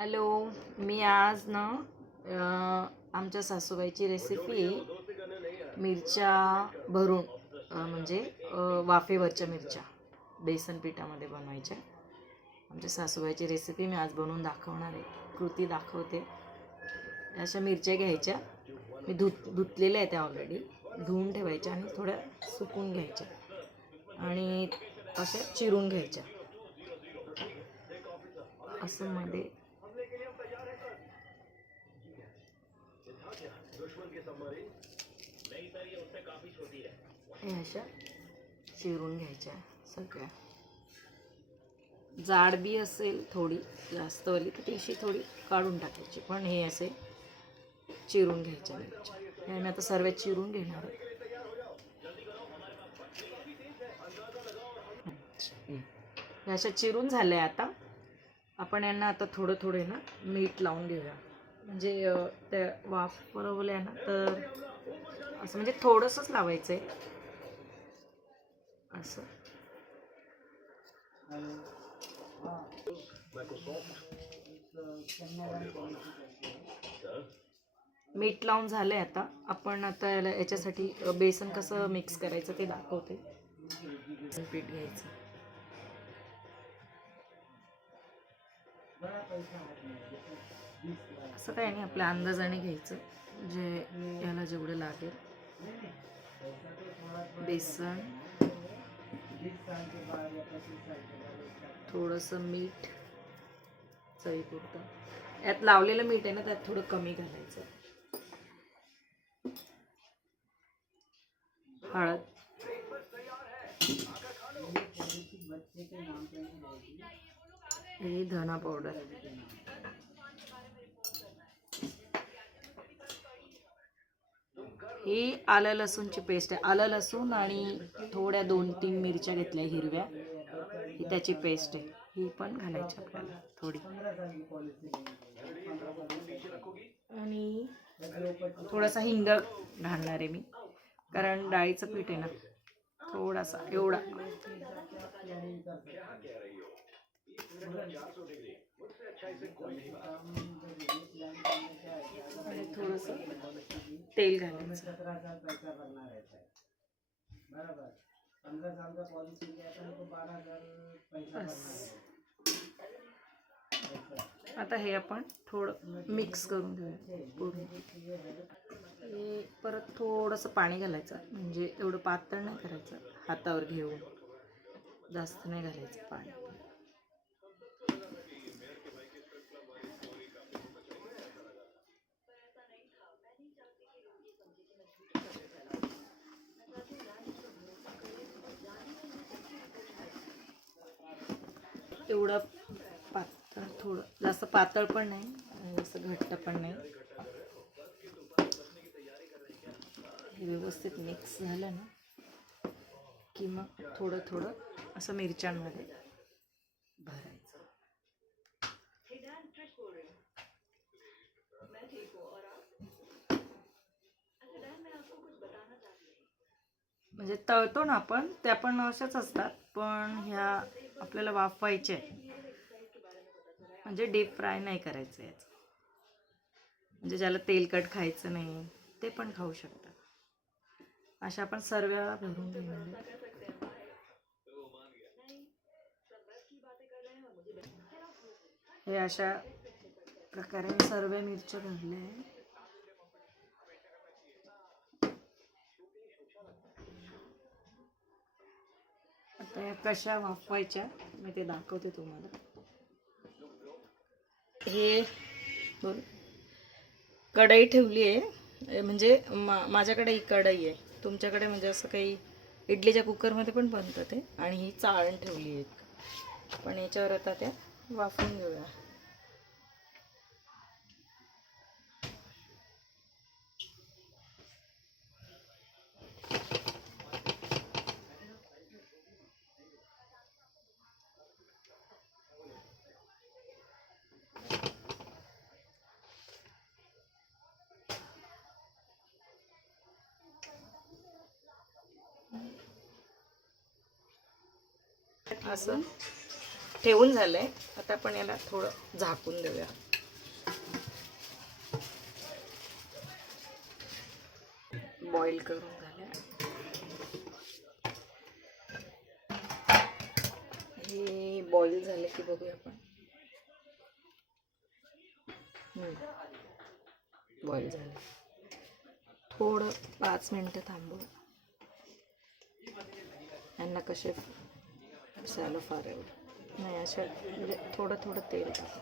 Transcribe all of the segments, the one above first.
Hello, मी आज ना आमच्या सासूबाईची रेसिपी मिरच्या भरून म्हणजे वाफेवरच्या मिरच्या बेसन पिठामध्ये बनवायच्या. आमच्या सासूबाईची रेसिपी मी आज बनवून दाखवणार आहे, कृती दाखवते. अशा मिरच्या घ्यायच्या, मी धुतलेल्या आहेत त्या ऑलरेडी, धुवून ठेवायच्या आणि थोड्या सुकून घ्यायच्या आणि अशा चिरून घ्यायच्या. असं मध्ये हे अशा चिरून घ्यायच्या सगळ्या. जाड बी असेल थोडी जास्तवाली तर ती अशी थोडी काढून टाकायची, पण हे असे चिरून घ्यायच्या मिरच्या. हे मी आता सर्व चिरून घेणार आहे. अशा चिरून झाल्या. आता आपण यांना आता थोडं थोडे ना मीठ लावून घेऊया, म्हणजे त्या वाफ बनवल्या ना तर असं म्हणजे थोडंसंच लावायचं आहे असं. मीठ लावून झालंय. आता आपण आता याच्यासाठी बेसन कसं मिक्स करायचं ते दाखवते. पीठ घ्यायचं, असं काही नाही, आपल्या अंदाजाने घ्यायचं जे याला जेवढं लागेल. बेसन, थोडंसं मीठ चवीपुरतं. यात लावलेलं मीठ आहे ना, त्यात थोडं कमी घालायचं. हळद, हे धना पावडर, ही आलं लसूणची पेस्ट आहे. आलं लसूण आणि थोड्या 2-3 मिरच्या घेतल्या हिरव्या, ही त्याची पेस्ट आहे. ही पण घालायची आपल्याला थोडी. आणि थोडासा हिंग घालणार आहे मी, कारण डाळीचं पीठ आहे ना. थोडासा एवढा, आणि थोडंसं तेल घालायचं. आता हे आपण थोडं मिक्स करून घेऊया. हे परत थोडंसं पाणी घालायचं, म्हणजे एवढं पातळ नाही करायचं, हातावर घेऊन जास्त नाही घालायचं पाणी. एवढं पातळ, थोडं जास्त पातळ पण नाही आणि जास्त घट्ट पण नाही. हे व्यवस्थित मिक्स झालं ना की मग थोडं थोडं असं मिरच्यांमध्ये भरायचं. म्हणजे तळतो ना आपण, त्या पण अशाच असतात, पण ह्या आपल्याला वाफवायच्या आहे, म्हणजे डीप फ्राय नाही करायचं याचं. म्हणजे ज्याला तेलकट खायचं नाही ते पण खाऊ शकतात. अशा आपण सर्व भरून घेणार. हे अशा प्रकारे सर्व मिरच्या भरल्या आहे. आता या कशा वाफवायच्या मी ते दाखवते तुम्हाला. हे कढई ठेवली आहे, म्हणजे माझ्याकडे ही कढई आहे, तुमच्याकडे म्हणजे असं काही इडलीच्या कुकरमध्ये पण बनतं ते. आणि ही चाळण ठेवली आहे, पण याच्यावर आता त्या वाफवून घेऊया. असं ठेवून झालंय. आता आपण याला थोडं झाकून देऊया. बॉईल करून झाल्या. हे बॉईल झाले की बघूया आपण. बॉईल झाले. थोडं 5 मिनटं थांबू. यांना कसे सॅलो फार एवढं नाही, अशा म्हणजे थोडं थोडं तेल टाकू.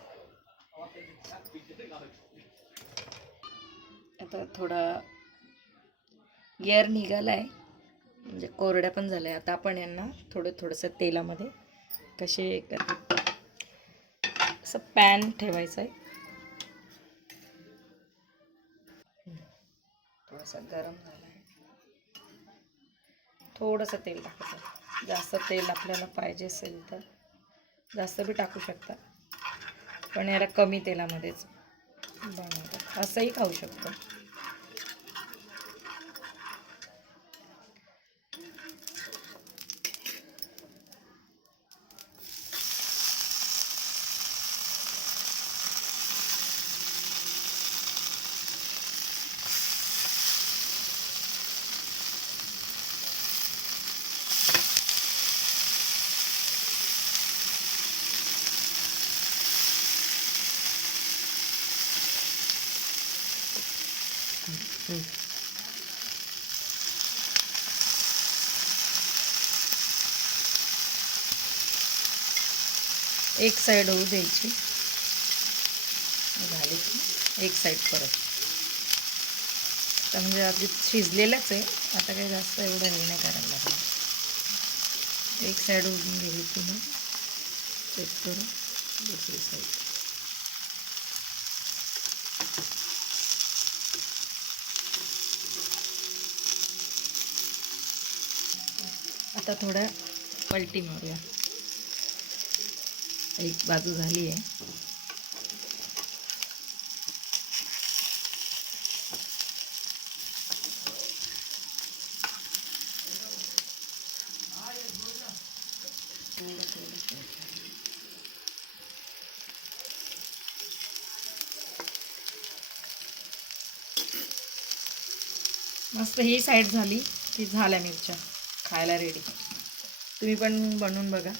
आता थोडा गिअर निघालाय, म्हणजे कोरड्या पण झाल्या. आता आपण यांना थोडंसं तेलामध्ये कसे असं पॅन ठेवायचं आहे, थोडंसं गरम झालं आहे. थोडंसं तेल टाकायचं. जास्त तेल आपल्याला पाहिजे असेल तर जास्त बी टाकू शकता, पण याला कमी तेलामध्येच बनवतात. असंही खाऊ शकतो. एक साइड होऊ द्यायची, झाली की एक साइड परत. तर म्हणजे अगदी शिजलेलंच आहे, आता काही जास्त एवढं हे नाही करायला लागलं. एक साइड होऊन गेली की मग चेक करू दुसरी साईड. आता थोड्या पलटी मारूया. एक बाजू झाली आहे. मस्त ही साईड झाली की झाल्या मिरच्या खायला रेडी. तुम्ही पण बनवून बघा.